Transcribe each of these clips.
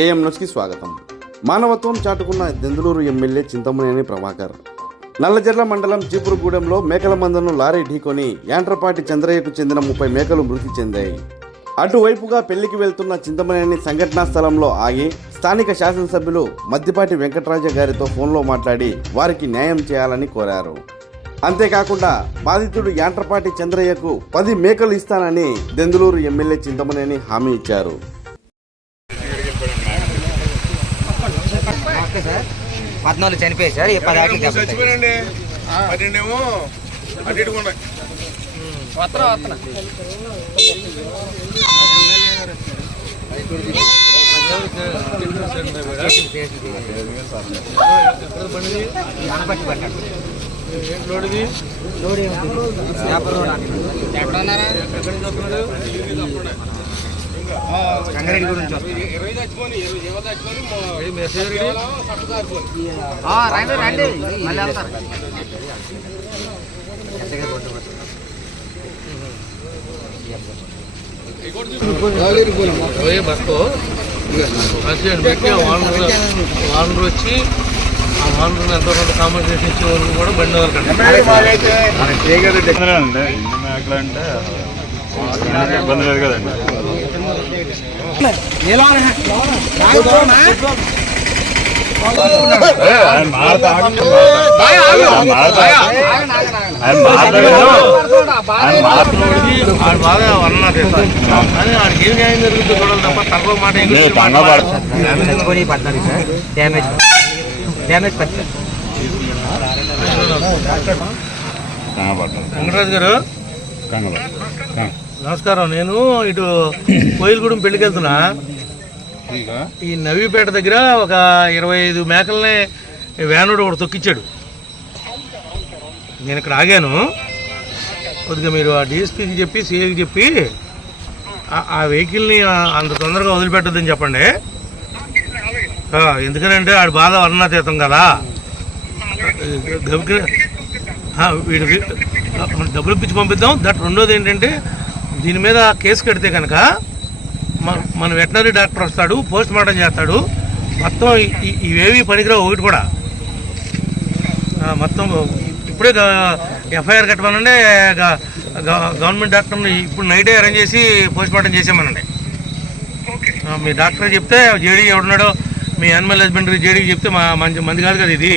AM న్యూస్కి స్వాగతం. మానవత్వం చాటుకున్న దెందులూరు ఎమ్మెల్యే చింతమనేని ప్రభాకర్ నల్లజర్ల మండలం చీపురుగూడెంలో మేకల మందను లారీ ఢీకొని యాంట్రపాటి చంద్రయ్యకు చెందిన 30 మేకలు మృతి చెందాయి. అటువైపుగా పెళ్లికి వెళ్తున్న చింతమనేని సంఘటనా స్థలంలో ఆగి స్థానిక శాసనసభ్యులు మద్దిపాటి వెంకటరాజ గారితో ఫోన్లో మాట్లాడి వారికి న్యాయం చేయాలని కోరారు. అంతేకాకుండా బాధితుడు యాంట్రపాటి చంద్రయ్యకు 10 మేకలు ఇస్తానని దెందులూరు ఎమ్మెల్యే చింతమనేని హామీ ఇచ్చారు. Sir 14 చనిపోయాయి sir. 10 చచ్చిపోయారండి. 12 ఏమో అటు ఇటు ఉన్నాయి. రంగారెడ్డి గురించి బస్తో పెట్టి వానర్ వచ్చి ఆ వానర్ ఎంతో కొంత కాంపన్సేషన్ ఇచ్చే వరకు కూడా బండి వరకు ఇబ్బంది లేదు కదండి. బాగా వర్ణన చేస్తారు కానీ వాడికి ఏం న్యాయం జరుగుతుంది చూడాలి తప్ప తక్కువ మాట వెంకటరాజు గారు నమస్కారం. నేను ఇటు కోయిలగూడెం పెళ్లికి వెళ్తున్నా. ఈ నవీపేట దగ్గర ఒక 25 మేకల్ని వ్యానుడు ఒకటి తొక్కిచ్చాడు. నేను ఇక్కడ ఆగాను. కొద్దిగా మీరు ఆ డిఎస్పీకి చెప్పి సిఐకి చెప్పి ఆ వెహికల్ని అంత తొందరగా వదిలిపెట్టద్దని చెప్పండి. ఎందుకనంటే ఆడి బాధ వర్ణాతీతం కదా. వీడికి డబ్బులు ఇప్పించి పంపిద్దాం. రెండోది ఏంటంటే దీని మీద కేసు కడితే కనుక మన వెటనరీ డాక్టర్ వస్తాడు, పోస్ట్ మార్టం చేస్తాడు. మొత్తం ఇవేవి పనికిరావు. ఒకటి కూడా మొత్తం ఇప్పుడే ఎఫ్ఐఆర్ కట్టమనండి. గవర్నమెంట్ డాక్టర్ని ఇప్పుడు నైటే అరేంజ్ చేసి పోస్ట్ మార్టం చేసామనండి. మీ డాక్టర్ చెప్తే జేడీ ఎవడున్నాడో మీ యానిమల్ హస్బెండరీ జేడీకి చెప్తే మంది కాదు కదా ఇది.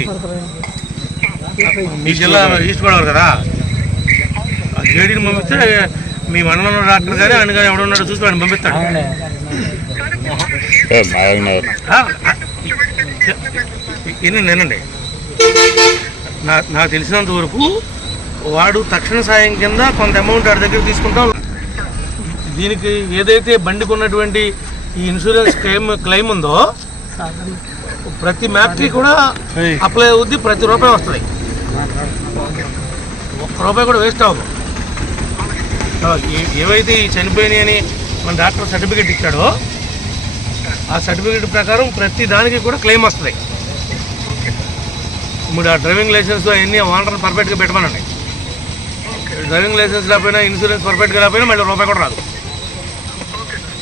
మీ జిల్లా ఈస్ట్ గోదావరి కదా. జేడీని పంపిస్తే మీ మండలంలో డాక్టర్ కానీ ఆయన కానీ ఎవడున్నాడో చూసి వాడిని పంపిస్తాడు. నేనండి నాకు తెలిసినంత వరకు వాడు తక్షణ సాయం కింద కొంత అమౌంట్ వాడి దగ్గర తీసుకుంటాం. దీనికి ఏదైతే బండికి ఉన్నటువంటి ఈ ఇన్సూరెన్స్ క్లెయిమ్ ఉందో ప్రతి మ్యాప్కి కూడా అప్లై అవుద్ది. ప్రతి రూపాయి వస్తుంది. ₹1 కూడా వేస్ట్ అవ్వదు. ఏవైతే ఈ చనిపోయినాయి అని మన డాక్టర్ సర్టిఫికేట్ ఇచ్చాడో ఆ సర్టిఫికేట్ ప్రకారం ప్రతి దానికి కూడా క్లెయిమ్ వస్తుంది. ఇప్పుడు ఆ డ్రైవింగ్ లైసెన్స్ అవన్నీ ఓనర్ని పర్ఫెక్ట్గా పెట్టమనండి. డ్రైవింగ్ లైసెన్స్ లేకపోయినా ఇన్సూరెన్స్ పర్ఫెక్ట్గా లేకపోయినా మళ్ళీ ₹1 కూడా రాదు.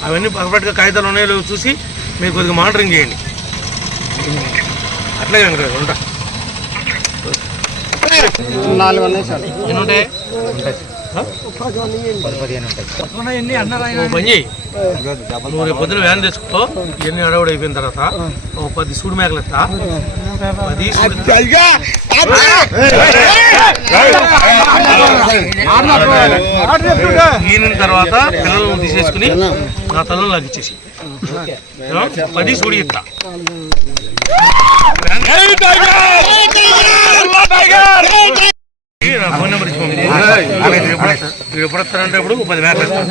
అవన్నీ పర్ఫెక్ట్గా కాగితాలు ఉన్నాయో చూసి మీరు కొద్దిగా మానిటరింగ్ చేయండి. అట్లాగే ఉంటా. 4 ఉన్నాయి సార్. ఎన్ని ఉంటాయి? 15 ఉంటాయి. పని చేయి. నువ్వు రేపు పొద్దున వ్యాన్ తెచ్చుకో. ఇవన్నీ అడవుడు అయిపోయిన తర్వాత 10 సూడి మేకలు ఇస్తా. 10 ఈయన తర్వాత పిల్లలను తీసేసుకుని నా తలను నాకు ఇచ్చేసి 10 సూడి ఇస్తా. నా ఫోన్ నెంబర్ ఇచ్చుకోండి. ఎప్పుడు వస్తానంటే ఇప్పుడు 10 మేకలు ఇస్తాను.